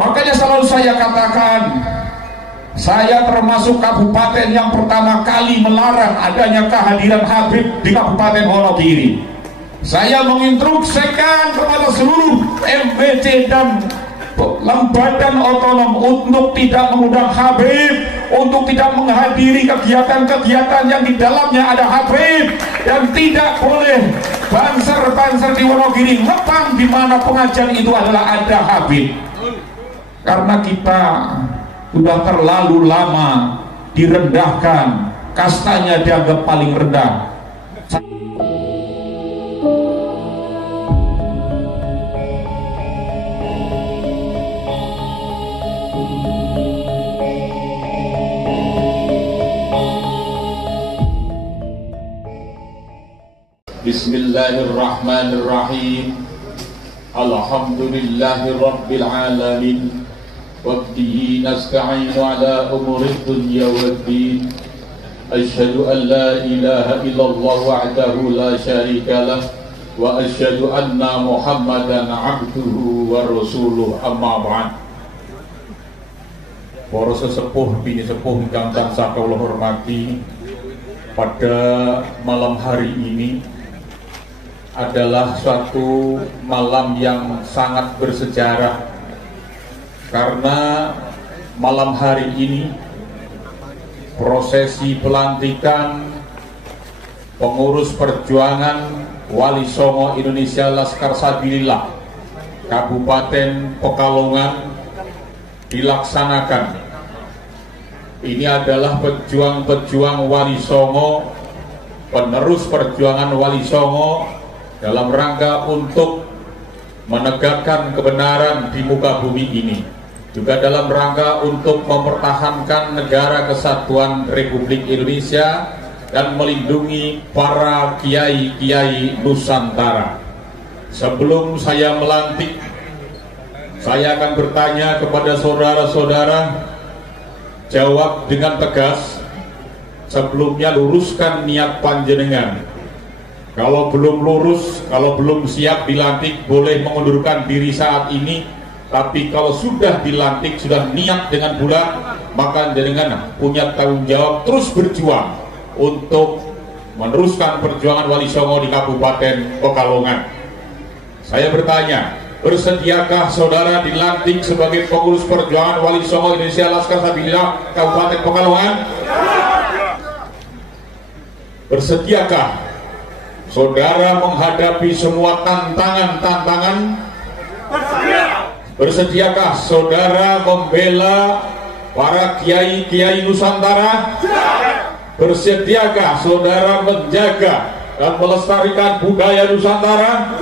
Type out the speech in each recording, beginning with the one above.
Makanya selalu saya katakan, saya termasuk kabupaten yang pertama kali melarang adanya kehadiran Habib di Kabupaten Wonogiri. Saya menginstruksikan kepada seluruh MPC dan badan otonom untuk tidak mengundang Habib, untuk tidak menghadiri kegiatan-kegiatan yang di dalamnya ada Habib, dan tidak boleh banser-banser di Wonogiri ngepang di mana pengajian itu adalah ada Habib. Karena kita sudah terlalu lama direndahkan, kastanya dianggap paling rendah. Bismillahirrahmanirrahim. Alhamdulillahi rabbil alamin. Wabdihi nasta'inu ala umuri dunya waddin. Asyhadu an la ilaha illallah wahdahu la syarika lah, wa asyhadu anna Muhammadan abduhu wa rasuluh, amma ba'd. Para sesepuh bini sepuh ingkang tansah kula hormati, pada malam hari ini adalah suatu malam yang sangat bersejarah, karena malam hari ini prosesi pelantikan pengurus perjuangan Wali Songo Indonesia Laskar Sabilillah Kabupaten Pekalongan dilaksanakan. Ini adalah pejuang-pejuang Wali Songo, penerus perjuangan Wali Songo dalam rangka untuk menegakkan kebenaran di muka bumi ini, juga dalam rangka untuk mempertahankan negara kesatuan Republik Indonesia dan melindungi para kiai-kiai Nusantara. Sebelum saya melantik, saya akan bertanya kepada saudara-saudara, jawab dengan tegas. Sebelumnya luruskan niat panjenengan. Kalau belum lurus, kalau belum siap dilantik, boleh mengundurkan diri saat ini. Tapi kalau sudah dilantik, sudah niat dengan bulat, maka jenengan punya tanggung jawab terus berjuang untuk meneruskan perjuangan Wali Songo di Kabupaten Pekalongan. Saya bertanya, bersediakah saudara dilantik sebagai pengurus perjuangan Wali Songo Indonesia Laskar Sabilillah Kabupaten Pekalongan? Bersediakah saudara menghadapi semua tantangan-tantangan? Bersediakah saudara membela para kiai-kiai Nusantara? Bersediakah saudara menjaga dan melestarikan budaya Nusantara?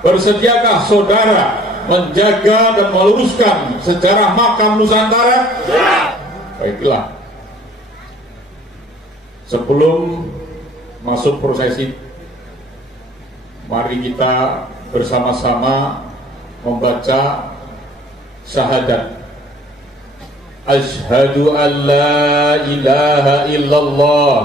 Bersediakah saudara menjaga dan meluruskan sejarah makam Nusantara? Baiklah, sebelum masuk prosesi, mari kita bersama-sama membaca syahadat. Asyhadu an la ilaha illallah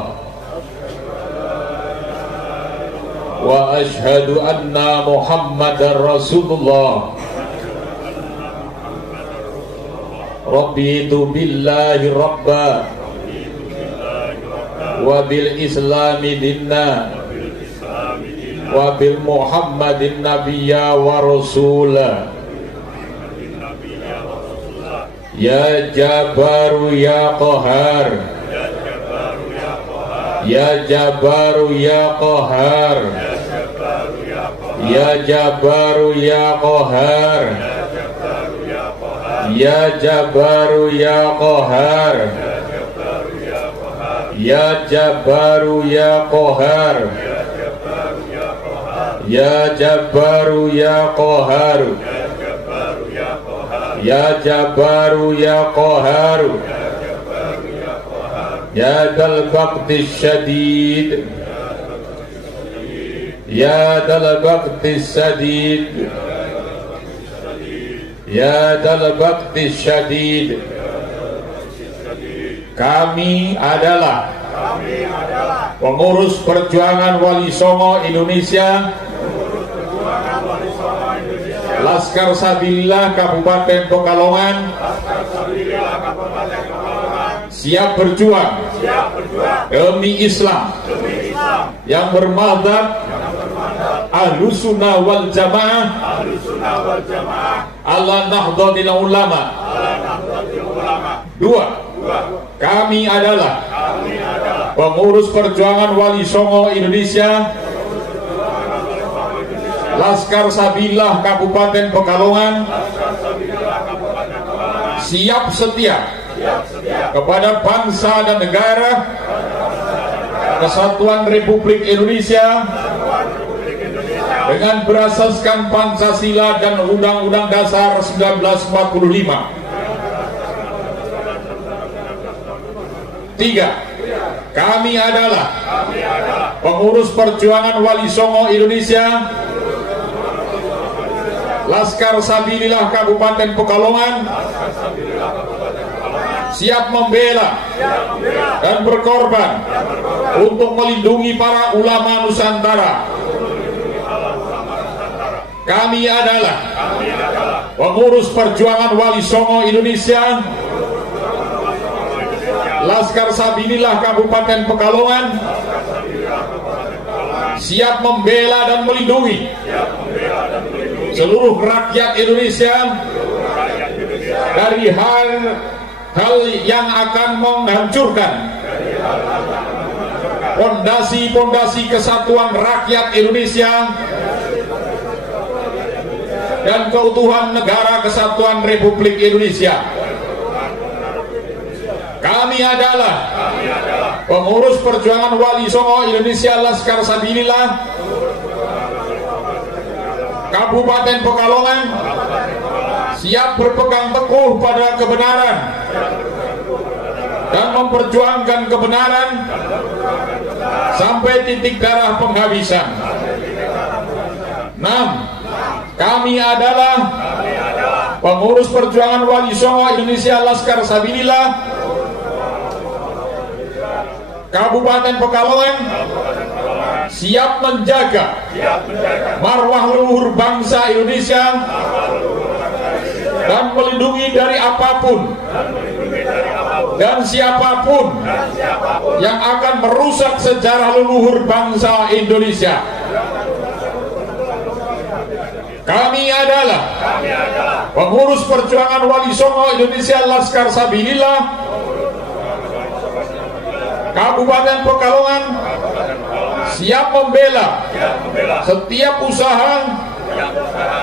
wa asyhadu anna Muhammadar Rasulullah. Rabbitu billahi rabba wa bil islami dinna wa bil Muhammadin nabiyya wa rasula. Ya Jabaru ya Qahar, ya Jabaru ya Qahar, ya Jabaru ya Qahar, ya Jabaru ya Qahar, ya Jabaru ya Qahar, ya Jabaru ya Qahar, ya Jabaru ya Qahar, ya Dal Baqti Syadid, ya Dal Baqti Syadid, ya Dal Baqti Syadid. Kami adalah pengurus perjuangan Wali Songo Indonesia Laskar Sabilillah Kabupaten Pekalongan siap berjuang demi Islam yang bermadzhab Ahlussunnah wal Jamaah ala Nahdlatul Ulama. 2. Kami adalah pengurus perjuangan Wali Songo Indonesia Laskar Sabilillah Kabupaten Pekalongan siap setia kepada bangsa dan negara Kesatuan Republik Indonesia dengan berasaskan Pancasila dan Undang-Undang Dasar 1945. 3. Kami adalah pengurus perjuangan Wali Songo Indonesia Laskar Sabilillah Kabupaten Pekalongan siap membela dan berkorban untuk melindungi para ulama Nusantara. Kami adalah pengurus perjuangan Wali Songo Indonesia Laskar Sabilillah Kabupaten Pekalongan siap membela dan melindungi seluruh rakyat Indonesia dari hal yang akan menghancurkan pondasi-pondasi kesatuan rakyat Indonesia dan keutuhan negara Kesatuan Republik Indonesia. Kami adalah pengurus perjuangan Wali Songo Indonesia Laskar Sabilillah Kabupaten Pekalongan siap berpegang teguh pada kebenaran dan memperjuangkan kebenaran sampai titik darah penghabisan. 6. Kami adalah pengurus perjuangan Wali Songo Indonesia Laskar Sabilillah Kabupaten Pekalongan siap menjaga marwah leluhur bangsa Indonesia dan melindungi dari apapun dan siapapun yang akan merusak sejarah leluhur bangsa Indonesia. Kami adalah pengurus perjuangan Wali Songo Indonesia Laskar Sabilillah Kabupaten Pekalongan siap membela setiap usaha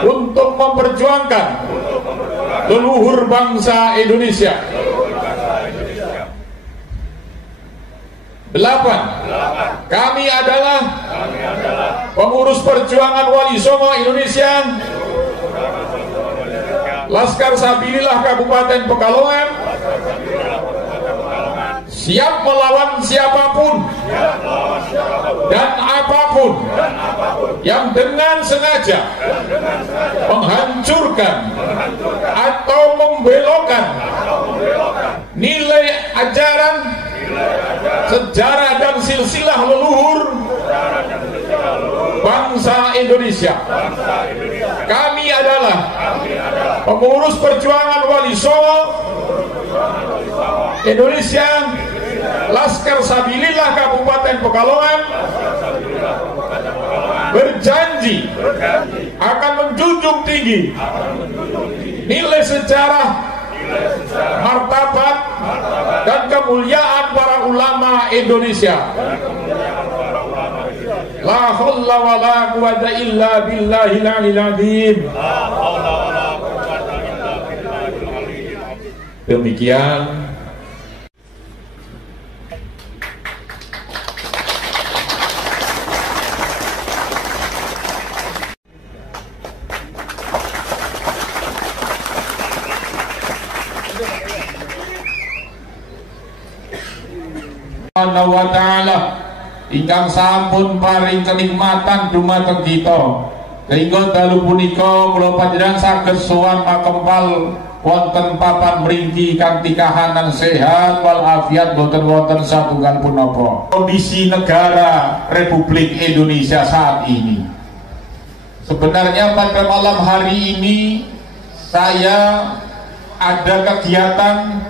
untuk memperjuangkan leluhur bangsa Indonesia. 8. Kami adalah pengurus perjuangan Wali Songo Indonesia Laskar Sabilillah Kabupaten Pekalongan siap melawan siapapun dan apapun yang dengan sengaja menghancurkan atau membelokkan nilai ajaran, sejarah dan silsilah leluhur bangsa Indonesia. Kami adalah pengurus perjuangan Wali Songo Indonesia Laskar Sabilillah Kabupaten Pekalongan berjanji akan menjunjung tinggi nilai sejarah, martabat dan kemuliaan para ulama Indonesia. La haula wa la quwwata illa billahil aliyil azim. Demikian wa ta'ala ingkang sampun paring kenikmatan dumateng kita sehingga dalu punika kula panjenengan saged sowan makempal wonten papan mriki kanthi kahanan sehat wal afiat boten wonten satunggal punapa. Kondisi negara Republik Indonesia saat ini Sebenarnya pada malam hari ini saya ada kegiatan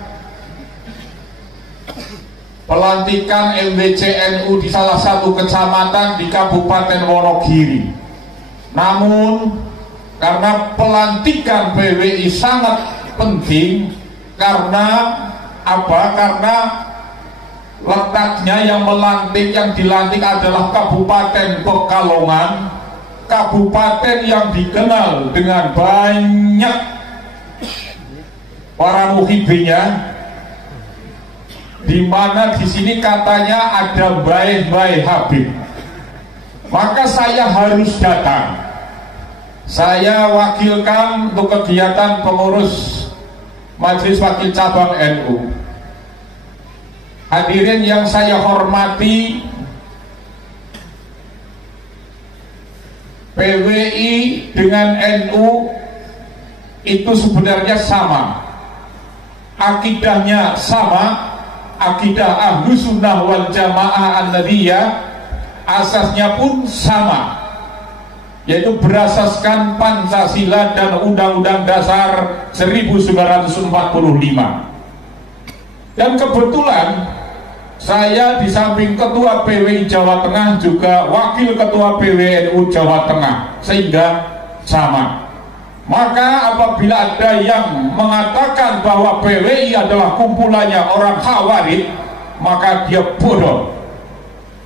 pelantikan LBCNU di salah satu kecamatan di Kabupaten Wonogiri. Namun karena pelantikan PWI sangat penting, karena apa? Karena letaknya yang dilantik adalah Kabupaten Pekalongan, kabupaten yang dikenal dengan banyak para muhibbinya, di mana di sini katanya ada baik-baik Habib. Maka saya harus datang. Saya wakilkan untuk kegiatan pengurus Majelis Wakil Cabang NU. Hadirin yang saya hormati, PWI dengan NU itu sebenarnya sama, akidahnya sama. Akidah Ahlus Sunnah wal Jamaah An-Nadiyah asasnya pun sama, yaitu berasaskan Pancasila dan Undang-Undang Dasar 1945. Dan kebetulan saya di samping Ketua PWI Jawa Tengah juga Wakil Ketua PWNU Jawa Tengah, sehingga sama. Maka apabila ada yang mengatakan bahwa PWI adalah kumpulannya orang Khawarij, maka dia bodoh.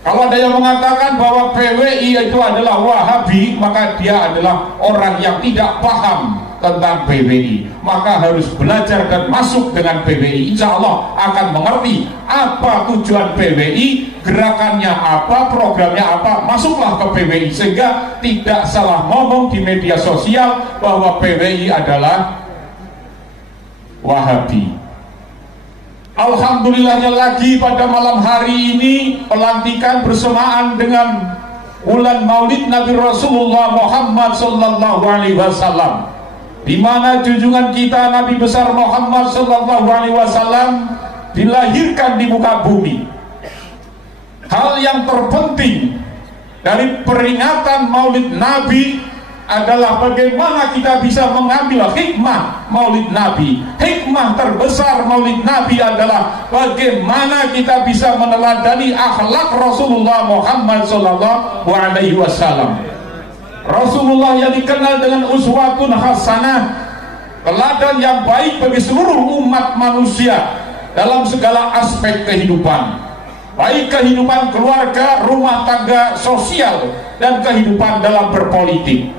Kalau ada yang mengatakan bahwa PWI itu adalah Wahabi, maka dia adalah orang yang tidak paham tentang PWI. Maka harus belajar dan masuk dengan PWI. Insya Allah akan mengerti apa tujuan PWI, gerakannya apa, programnya apa. Masuklah ke PWI sehingga tidak salah ngomong di media sosial bahwa PWI adalah Wahabi. Alhamdulillahnya lagi pada malam hari ini pelantikan bersamaan dengan bulan Maulid Nabi Rasulullah Muhammad sallallahu alaihi wasallam, di mana junjungan kita Nabi besar Muhammad sallallahu alaihi wasallam dilahirkan di muka bumi. Hal yang terpenting dari peringatan Maulid Nabi adalah bagaimana kita bisa mengambil hikmah Maulid Nabi. Hikmah terbesar Maulid Nabi adalah bagaimana kita bisa meneladani akhlak Rasulullah Muhammad sallallahu alaihi wasallam. Rasulullah yang dikenal dengan uswatun hasanah, teladan yang baik bagi seluruh umat manusia dalam segala aspek kehidupan, baik kehidupan keluarga, rumah tangga, sosial, dan kehidupan dalam berpolitik.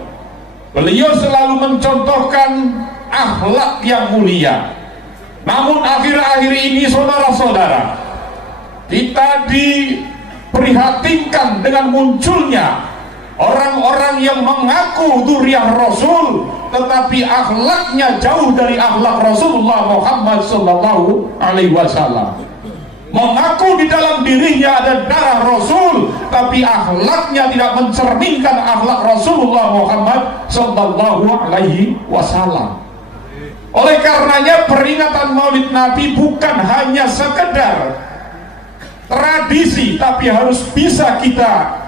Beliau selalu mencontohkan akhlak yang mulia. Namun akhir-akhir ini saudara-saudara, kita diprihatinkan dengan munculnya orang-orang yang mengaku dzurriyyah Rasul, tetapi akhlaknya jauh dari akhlak Rasulullah Muhammad sallallahu alaihi wasallam. Mengaku di dalam dirinya ada darah Rasul, tapi akhlaknya tidak mencerminkan akhlak Rasulullah Muhammad sallallahu alaihi wasallam. Oleh karenanya peringatan Maulid Nabi bukan hanya sekedar tradisi, tapi harus bisa kita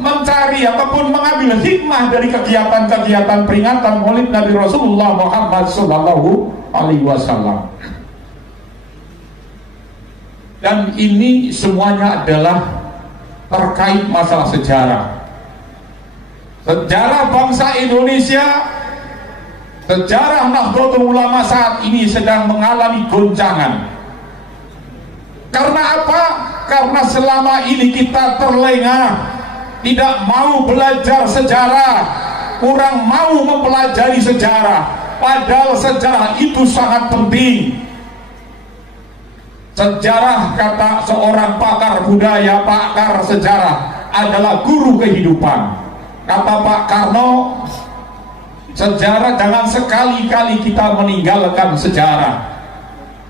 mencari ataupun mengambil hikmah dari kegiatan-kegiatan peringatan Maulid Nabi Rasulullah Muhammad sallallahu alaihi wasallam. Dan ini semuanya adalah terkait masalah sejarah. Sejarah bangsa Indonesia, sejarah Nahdlatul Ulama saat ini sedang mengalami goncangan. Karena apa? Karena selama ini kita terlengah, tidak mau belajar sejarah, kurang mau mempelajari sejarah. Padahal sejarah itu sangat penting. Sejarah, kata seorang pakar budaya, pakar sejarah, adalah guru kehidupan. Kata Pak Karno, sejarah jangan sekali-kali kita meninggalkan sejarah.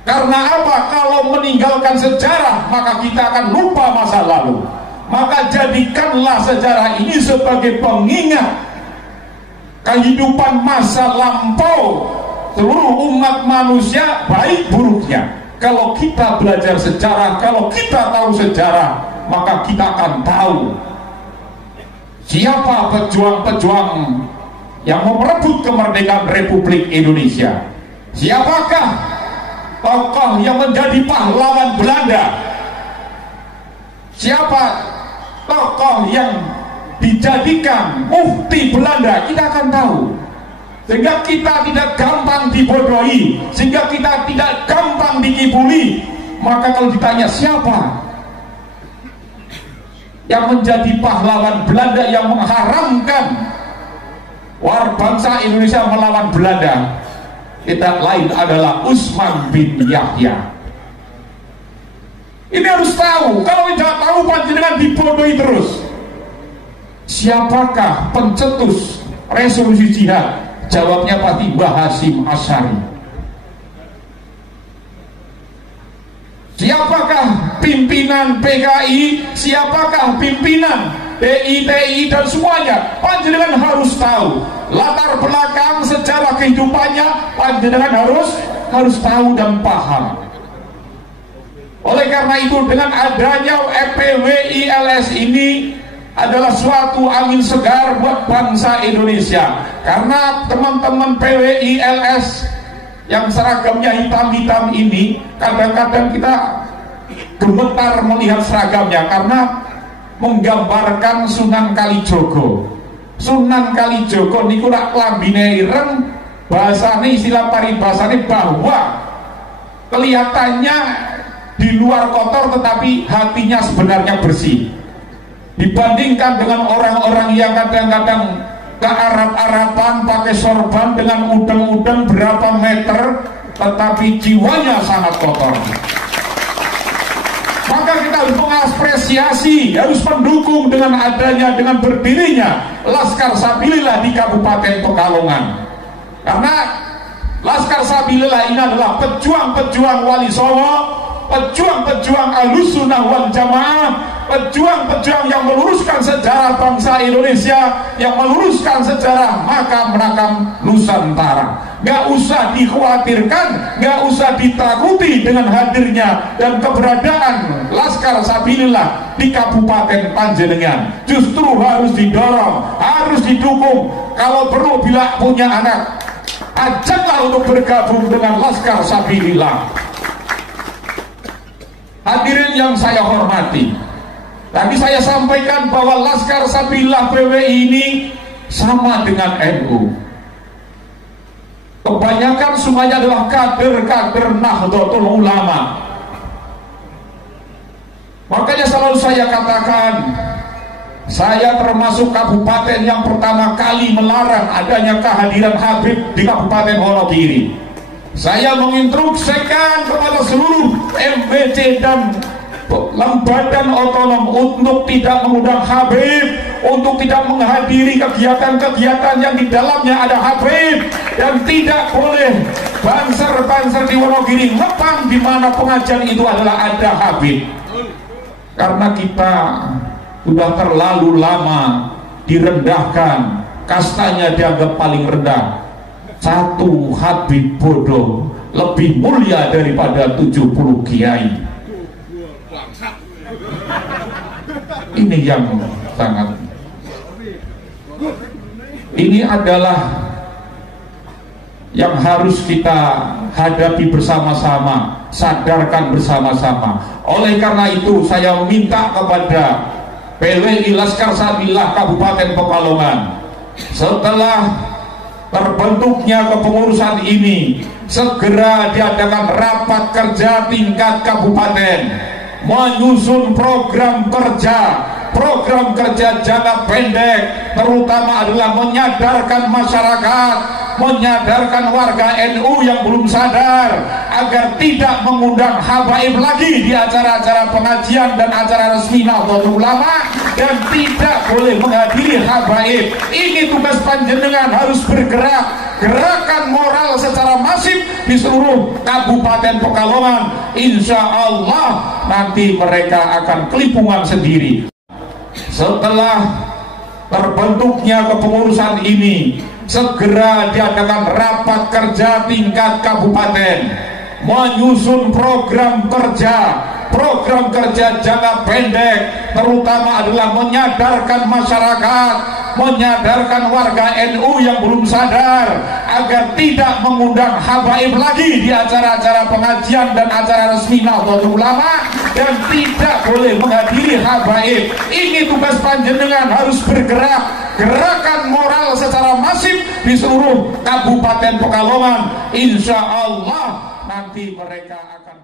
Karena apa? Kalau meninggalkan sejarah, maka kita akan lupa masa lalu. Maka jadikanlah sejarah ini sebagai pengingat kehidupan masa lampau seluruh umat manusia, baik buruknya. Kalau kita belajar sejarah, kalau kita tahu sejarah, maka kita akan tahu siapa pejuang-pejuang yang mau merebut kemerdekaan Republik Indonesia? Siapakah tokoh yang menjadi pahlawan Belanda? Siapa tokoh yang dijadikan mufti Belanda? Kita akan tahu, sehingga kita tidak gampang dibodohi, sehingga kita tidak gampang dikibuli. Maka kalau ditanya siapa yang menjadi pahlawan Belanda, yang mengharamkan bangsa Indonesia melawan Belanda, tidak lain adalah Utsman bin Yahya. Ini harus tahu. Kalau tidak tahu, panjenengan dibodohi terus. Siapakah pencetus resolusi jihad? Jawabnya pasti Mbah Hasyim Asy'ari. Siapakah pimpinan PKI? Siapakah pimpinan PITI dan semuanya? Panjenengan harus tahu latar belakang sejarah kehidupannya. Panjenengan harus tahu dan paham. Oleh karena itu, dengan adanya FPWILS ini adalah suatu angin segar buat bangsa Indonesia. Karena teman-teman PWILS yang seragamnya hitam-hitam ini, kadang-kadang kita gemetar melihat seragamnya karena menggambarkan Sunan Kalijogo. Sunan Kalijogo niku rak klambine ireng, bahasane istilah paribasane bahwa kelihatannya di luar kotor tetapi hatinya sebenarnya bersih. Dibandingkan dengan orang-orang yang kadang-kadang kearat-aratan pakai sorban dengan udeng-udeng berapa meter tetapi jiwanya sangat kotor. Maka kita harus mengapresiasi, harus mendukung dengan adanya, dengan berdirinya Laskar Sabilillah di Kabupaten Pekalongan. Karena Laskar Sabilillah ini adalah pejuang-pejuang Wali Songo, pejuang-pejuang Ahlussunnah wal Jamaah, pejuang-pejuang yang meluruskan sejarah bangsa Indonesia, yang meluruskan sejarah makam-makam Nusantara. Gak usah dikhawatirkan, gak usah ditakuti dengan hadirnya dan keberadaan Laskar Sabilillah di Kabupaten Panjenengan. Justru harus didorong, harus didukung. Kalau perlu bila punya anak, ajaklah untuk bergabung dengan Laskar Sabilillah. Hadirin yang saya hormati, tadi saya sampaikan bahwa Laskar Sabilillah PWI ini sama dengan NU. Kebanyakan semuanya adalah kader-kader Nahdlatul Ulama. Makanya selalu saya katakan, saya termasuk kabupaten yang pertama kali melarang adanya kehadiran Habib di Kabupaten Wonogiri. Saya menginstruksikan kepada seluruh MBC dan badan otonom untuk tidak mengundang Habib, untuk tidak menghadiri kegiatan-kegiatan yang di dalamnya ada Habib, dan tidak boleh banser-banser di Wonogiri ngepang di mana pengajian itu adalah ada Habib. Karena kita sudah terlalu lama direndahkan, kastanya dianggap paling rendah. Satu Habib bodoh lebih mulia daripada 70 kiai. Ini yang sangat, ini adalah yang harus kita hadapi bersama-sama, sadarkan bersama-sama. Oleh karena itu saya minta kepada PWI Laskar Sabilillah Kabupaten Pekalongan, setelah terbentuknya kepengurusan ini, segera diadakan rapat kerja tingkat kabupaten, menyusun program kerja jangka pendek, terutama adalah menyadarkan masyarakat, menyadarkan warga NU yang belum sadar agar tidak mengundang habaib lagi di acara-acara pengajian dan acara resmi Nahdlatul Ulama, dan tidak boleh menghadiri habaib. Ini tugas panjenengan, harus bergerak, gerakan moral secara masif di seluruh Kabupaten Pekalongan. Insya Allah nanti mereka akan kelimpungan sendiri. Setelah terbentuknya kepengurusan ini, segera diadakan rapat kerja tingkat kabupaten, menyusun program program kerja jangka pendek terutama adalah menyadarkan masyarakat, menyadarkan warga NU yang belum sadar agar tidak mengundang habaib lagi di acara-acara pengajian dan acara resmi Nahdlatul Ulama, dan tidak boleh menghadiri habaib. Ini tugas panjenengan, harus bergerak, gerakan moral secara masif di seluruh Kabupaten Pekalongan. Insya Allah nanti mereka akan